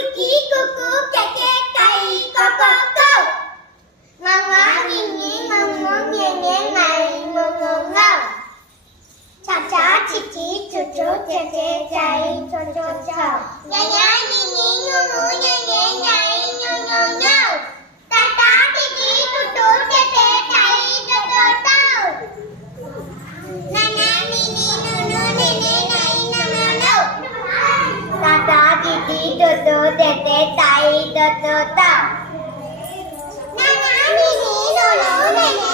kiki, cuckoo, keke, kai, ko, ko, ko. Ngô ngó, nghiêng nghiêng, ngô ngố, nghiêng nghiêng, ngày, ngô ngô ngô. Chó chó, chi chi, chú chú, chè chè, chạy, chô chô chô. Nhá nhá, nhí nhí, ngô ngố, nhé nhé, nhảy, nhô nhô nhô. Ta ta, chi chi, chú chú, chè chè, chạy, chô chô chô. Na na, ni ni, nu nu, ni ni, nai, nô nô nô. Ta ta, chi chi, chú chú, chè chè, chạy, chô chô chô. Na na, ni ni, nu nu, ni ni.